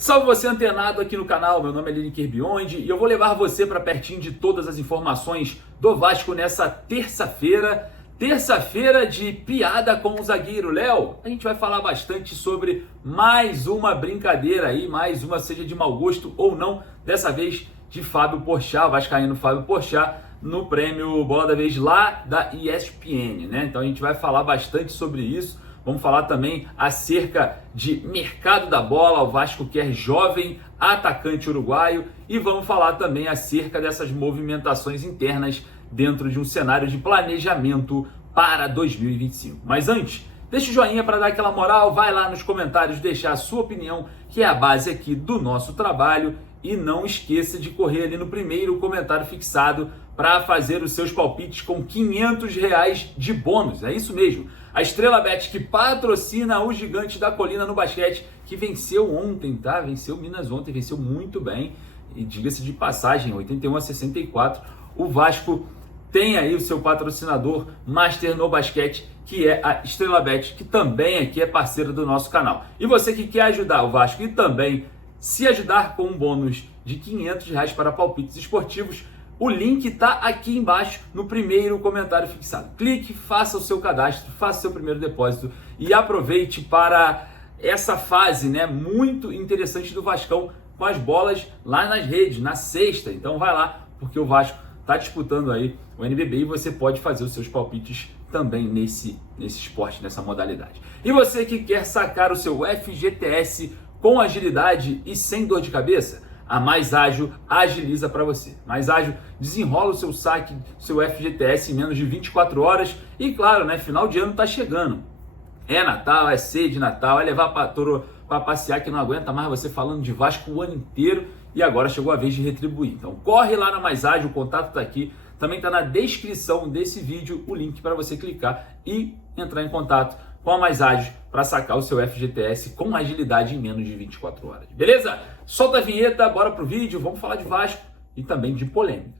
Salve você antenado aqui no canal, meu nome é Lineker Biondi e eu vou levar você para pertinho de todas as informações do Vasco nessa terça-feira. Terça-feira de piada com o zagueiro Léo. A gente vai falar bastante sobre mais uma brincadeira aí, mais uma, seja de mau gosto ou não, dessa vez de Fábio Porchat, vascaíno Fábio Porchat, no prêmio Bola da Vez lá da ESPN, né? Então a gente vai falar bastante sobre isso. Vamos falar também acerca de mercado da bola, o Vasco quer jovem atacante uruguaio, e vamos falar também acerca dessas movimentações internas dentro de um cenário de planejamento para 2025. Mas antes, deixa o joinha para dar aquela moral, vai lá nos comentários deixar a sua opinião, que é a base aqui do nosso trabalho, e não esqueça de correr ali no primeiro comentário fixado para fazer os seus palpites com R$500 de bônus, é isso mesmo. A Estrela Bet, que patrocina o Gigante da Colina no basquete, que venceu ontem, tá? Venceu Minas ontem, venceu muito bem. E diga-se de passagem, 81-64. O Vasco tem aí o seu patrocinador master no basquete, que é a Estrela Bet, que também aqui é parceira do nosso canal. E você que quer ajudar o Vasco e também se ajudar com um bônus de R$500 para palpites esportivos, o link está aqui embaixo no primeiro comentário fixado. Clique, faça o seu cadastro, faça o seu primeiro depósito e aproveite para essa fase, né, muito interessante do Vascão com as bolas lá nas redes, na sexta. Então vai lá, porque o Vasco está disputando aí o NBB e você pode fazer os seus palpites também nesse esporte, nessa modalidade. E você que quer sacar o seu FGTS com agilidade e sem dor de cabeça, a Mais Ágil agiliza para você. Mais Ágil desenrola o seu saque, seu FGTS em menos de 24 horas. E claro, né, final de ano está chegando. É Natal, é ceia de Natal, é levar para passear que não aguenta mais você falando de Vasco o ano inteiro. E agora chegou a vez de retribuir. Então corre lá na Mais Ágil, o contato está aqui. Também está na descrição desse vídeo o link para você clicar e entrar em contato com a Mais Ágil para sacar o seu FGTS com agilidade em menos de 24 horas. Beleza? Solta a vinheta, bora pro vídeo, vamos falar de Vasco e também de polêmica.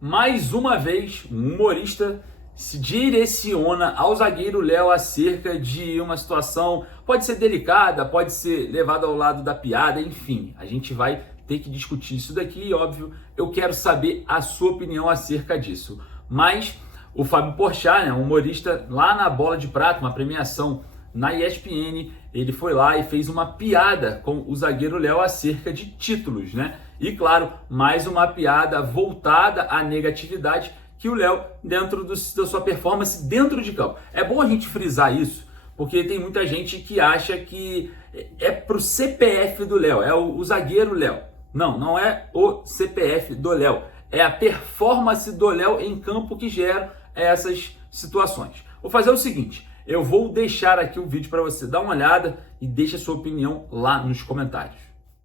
Mais uma vez, um humorista se direciona ao zagueiro Léo acerca de uma situação, pode ser delicada, pode ser levada ao lado da piada, enfim, a gente vai ter que discutir isso daqui e, óbvio, eu quero saber a sua opinião acerca disso. Mas o Fábio Porchat, né, um humorista lá na Bola de Prata, uma premiação na ESPN, ele foi lá e fez uma piada com o zagueiro Léo acerca de títulos, né? E claro, mais uma piada voltada à negatividade que o Léo, dentro da sua performance dentro de campo. É bom a gente frisar isso, porque tem muita gente que acha que é pro CPF do Léo, é o zagueiro Léo. Não, não é o CPF do Léo, é a performance do Léo em campo que gera essas situações. Vou fazer o seguinte, eu vou deixar aqui o vídeo para você dar uma olhada e deixa a sua opinião lá nos comentários.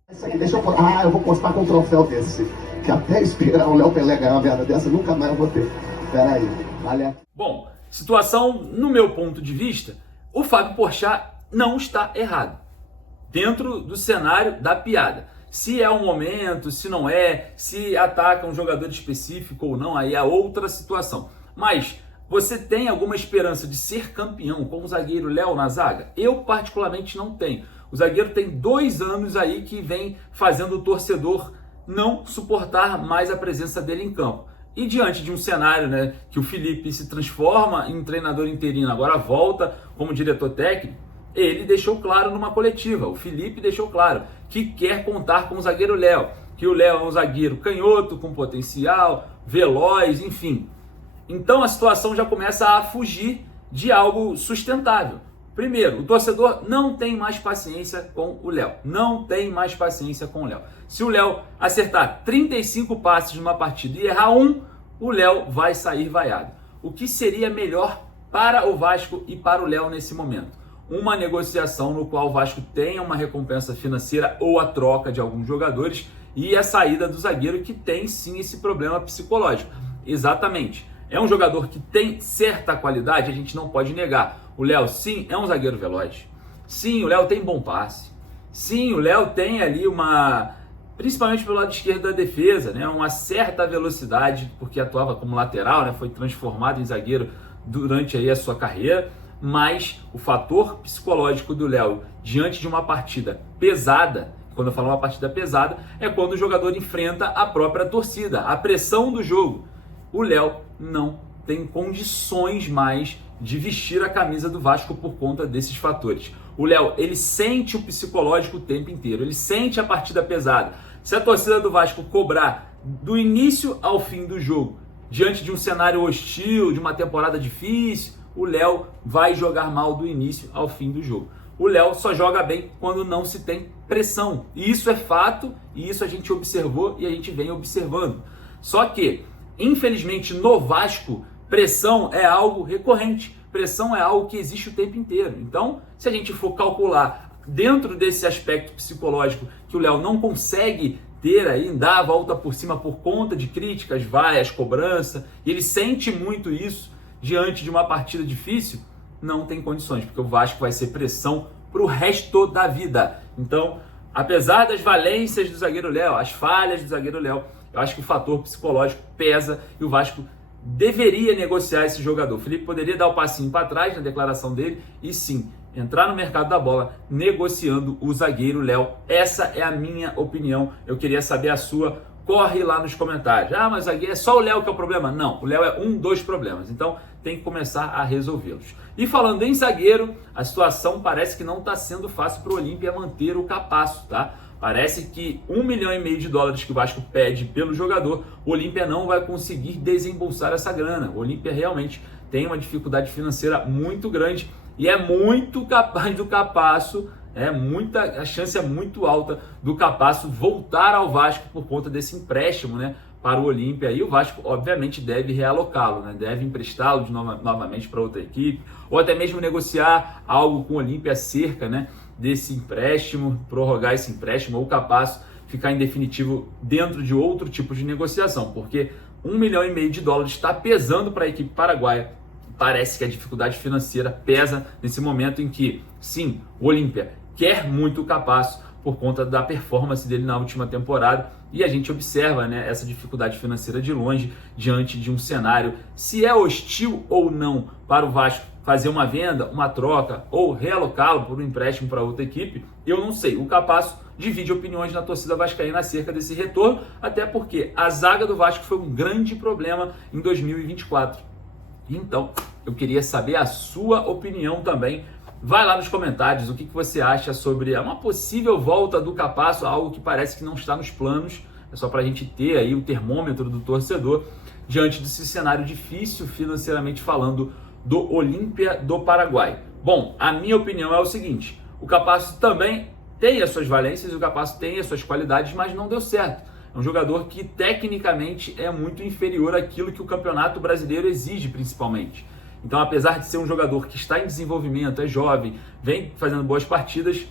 Isso aí, eu vou postar com um troféu desse, que até esperar o Léo Pelé ganhar uma merda dessa, nunca mais eu vou ter. Pera aí, olha. Bom, situação, no meu ponto de vista, o Fábio Porchat não está errado, dentro do cenário da piada. Se é um momento, se não é, se ataca um jogador específico ou não, aí é outra situação. Mas você tem alguma esperança de ser campeão com o zagueiro Léo na zaga? Eu particularmente não tenho. O zagueiro tem 2 anos aí que vem fazendo o torcedor não suportar mais a presença dele em campo. E diante de um cenário, né, que o Felipe se transforma em treinador interino, agora volta como diretor técnico, ele deixou claro numa coletiva, o Felipe deixou claro que quer contar com o zagueiro Léo, que o Léo é um zagueiro canhoto, com potencial, veloz, enfim. Então a situação já começa a fugir de algo sustentável. Primeiro, o torcedor não tem mais paciência com o Léo. Não tem mais paciência com o Léo. Se o Léo acertar 35 passes numa partida e errar um, o Léo vai sair vaiado. O que seria melhor para o Vasco e para o Léo nesse momento? Uma negociação no qual o Vasco tenha uma recompensa financeira ou a troca de alguns jogadores e a saída do zagueiro, que tem sim esse problema psicológico. Exatamente. É um jogador que tem certa qualidade, a gente não pode negar. O Léo, sim, é um zagueiro veloz. Sim, o Léo tem bom passe. Sim, o Léo tem ali principalmente pelo lado esquerdo da defesa, né? Uma certa velocidade, porque atuava como lateral, né? Foi transformado em zagueiro durante aí a sua carreira, mas o fator psicológico do Léo diante de uma partida pesada, quando eu falo uma partida pesada, é quando o jogador enfrenta a própria torcida, a pressão do jogo. O Léo não tem condições mais de vestir a camisa do Vasco por conta desses fatores. O Léo, ele sente o psicológico o tempo inteiro, ele sente a partida pesada. Se a torcida do Vasco cobrar do início ao fim do jogo, diante de um cenário hostil, de uma temporada difícil, o Léo vai jogar mal do início ao fim do jogo. O Léo só joga bem quando não se tem pressão. E isso é fato, e isso a gente observou e a gente vem observando. Só que, infelizmente, no Vasco, pressão é algo recorrente. Pressão é algo que existe o tempo inteiro. Então, se a gente for calcular dentro desse aspecto psicológico que o Léo não consegue ter aí, dar a volta por cima por conta de críticas, vaias, cobrança, e ele sente muito isso diante de uma partida difícil, não tem condições, porque o Vasco vai ser pressão para o resto da vida. Então, apesar das valências do zagueiro Léo, as falhas do zagueiro Léo, eu acho que o fator psicológico pesa e o Vasco deveria negociar esse jogador. O Felipe poderia dar o passinho para trás na declaração dele e sim, entrar no mercado da bola negociando o zagueiro Léo. Essa é a minha opinião, eu queria saber a sua. Corre lá nos comentários. Ah, mas zagueiro é só o Léo que é o problema? Não, o Léo é um dos problemas, então tem que começar a resolvê-los. E falando em zagueiro, a situação parece que não está sendo fácil para o Olímpia manter o Capasso, tá? Parece que $1,5 milhão que o Vasco pede pelo jogador, o Olímpia não vai conseguir desembolsar essa grana. O Olímpia realmente tem uma dificuldade financeira muito grande e é muito capaz do Capasso, a chance é muito alta do Capasso voltar ao Vasco por conta desse empréstimo, né, para o Olímpia. E o Vasco, obviamente, deve realocá-lo, né, deve emprestá-lo novamente para outra equipe, ou até mesmo negociar algo com o Olímpia acerca, né, desse empréstimo, prorrogar esse empréstimo, ou o Capasso ficar em definitivo dentro de outro tipo de negociação, porque $1,5 milhão está pesando para a equipe paraguaia. Parece que a dificuldade financeira pesa nesse momento em que, sim, o Olímpia quer muito o Capasso por conta da performance dele na última temporada e a gente observa, né, essa dificuldade financeira de longe diante de um cenário, se é hostil ou não para o Vasco fazer uma venda, uma troca ou realocá-lo por um empréstimo para outra equipe, eu não sei. O Capasso divide opiniões na torcida vascaína acerca desse retorno, até porque a zaga do Vasco foi um grande problema em 2024. Então, eu queria saber a sua opinião também. Vai lá nos comentários o que você acha sobre uma possível volta do Capasso, algo que parece que não está nos planos. É só para a gente ter aí o termômetro do torcedor diante desse cenário difícil financeiramente falando do Olímpia do Paraguai. Bom, a minha opinião é o seguinte: o Capasso também tem as suas valências, o Capasso tem as suas qualidades, mas não deu certo. É um jogador que tecnicamente é muito inferior àquilo que o Campeonato Brasileiro exige principalmente. Então, apesar de ser um jogador que está em desenvolvimento, é jovem, vem fazendo boas partidas,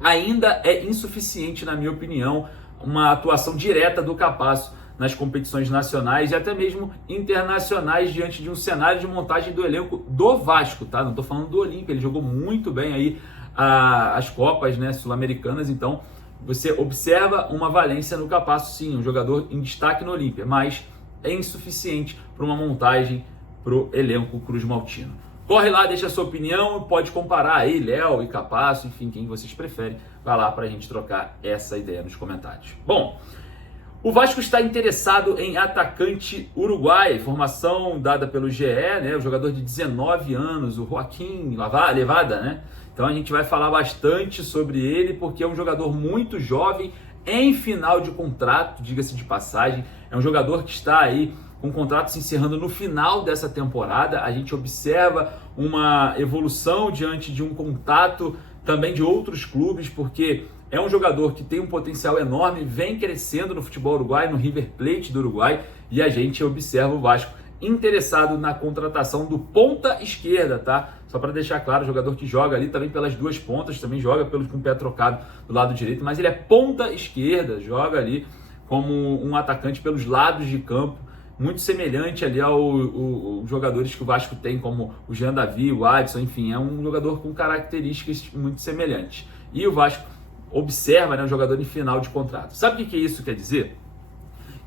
ainda é insuficiente, na minha opinião, uma atuação direta do Capasso nas competições nacionais e até mesmo internacionais diante de um cenário de montagem do elenco do Vasco, tá? Não estou falando do Olímpia, ele jogou muito bem aí as Copas, né, sul-americanas, então você observa uma valência no Capasso, sim, um jogador em destaque no Olímpia, mas é insuficiente para uma montagem para o elenco cruz-maltino. Corre lá, deixa a sua opinião, pode comparar aí Léo e Capasso, enfim, quem vocês preferem, vai lá para a gente trocar essa ideia nos comentários. Bom, o Vasco está interessado em atacante uruguaio, informação dada pelo GE, né, o jogador de 19 anos, o Joaquim Levada, né? Então a gente vai falar bastante sobre ele, porque é um jogador muito jovem, em final de contrato, diga-se de passagem, é um jogador que está aí com o contrato se encerrando no final dessa temporada. A gente observa uma evolução diante de um contato também de outros clubes, porque é um jogador que tem um potencial enorme, vem crescendo no futebol uruguaio, no River Plate do Uruguai, e a gente observa o Vasco interessado na contratação do ponta esquerda, tá? Só para deixar claro, jogador que joga ali também pelas duas pontas, também joga com o pé trocado do lado direito, mas ele é ponta esquerda, joga ali como um atacante pelos lados de campo, muito semelhante ali aos jogadores que o Vasco tem, como o Jean Davi, o Adson, enfim, é um jogador com características muito semelhantes. E o Vasco observa, né, o jogador em final de contrato. Sabe o que isso quer dizer?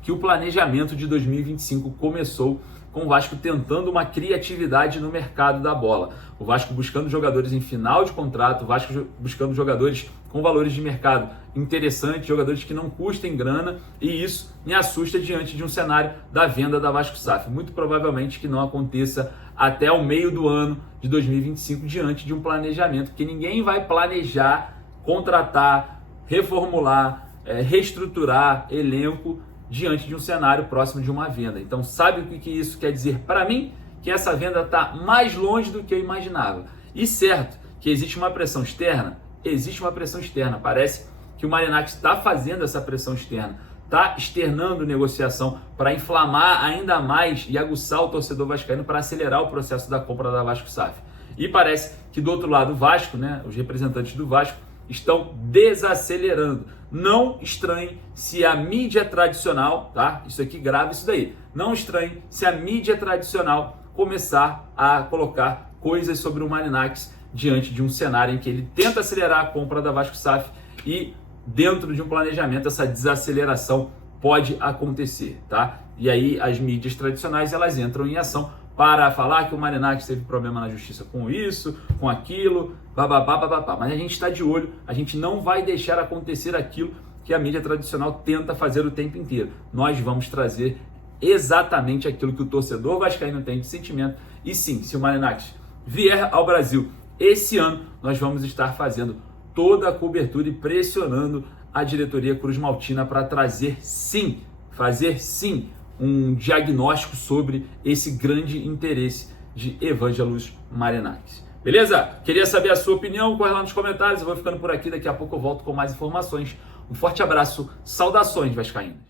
Que o planejamento de 2025 começou com o Vasco tentando uma criatividade no mercado da bola. O Vasco buscando jogadores em final de contrato, o Vasco buscando jogadores com valores de mercado interessantes, jogadores que não custem grana, e isso me assusta diante de um cenário da venda da Vasco SAF. Muito provavelmente que não aconteça até o meio do ano de 2025, diante de um planejamento, porque ninguém vai planejar, contratar, reformular, reestruturar elenco diante de um cenário próximo de uma venda. Então, sabe o que isso quer dizer para mim? Que essa venda está mais longe do que eu imaginava. E certo que existe uma pressão externa? Existe uma pressão externa. Parece que o Marinacci está fazendo essa pressão externa, está externando negociação para inflamar ainda mais e aguçar o torcedor vascaíno para acelerar o processo da compra da Vasco SAF. E parece que do outro lado o Vasco, né, os representantes do Vasco, estão desacelerando. Não estranhe se a mídia tradicional, tá? Isso aqui, grave isso daí. Não estranhe se a mídia tradicional começar a colocar coisas sobre o Marinacci diante de um cenário em que ele tenta acelerar a compra da Vasco SAF e dentro de um planejamento essa desaceleração pode acontecer, tá? E aí as mídias tradicionais elas entram em ação para falar que o Marinacci teve problema na justiça com isso, com aquilo, bababá. Mas a gente está de olho, a gente não vai deixar acontecer aquilo que a mídia tradicional tenta fazer o tempo inteiro. Nós vamos trazer exatamente aquilo que o torcedor vascaíno tem de sentimento. E sim, se o Marinacci vier ao Brasil esse ano, nós vamos estar fazendo toda a cobertura e pressionando a diretoria Cruz Maltina para fazer sim, um diagnóstico sobre esse grande interesse de Evangelos Marinacci. Beleza? Queria saber a sua opinião, corre lá nos comentários, eu vou ficando por aqui, daqui a pouco eu volto com mais informações. Um forte abraço, saudações vascaínas.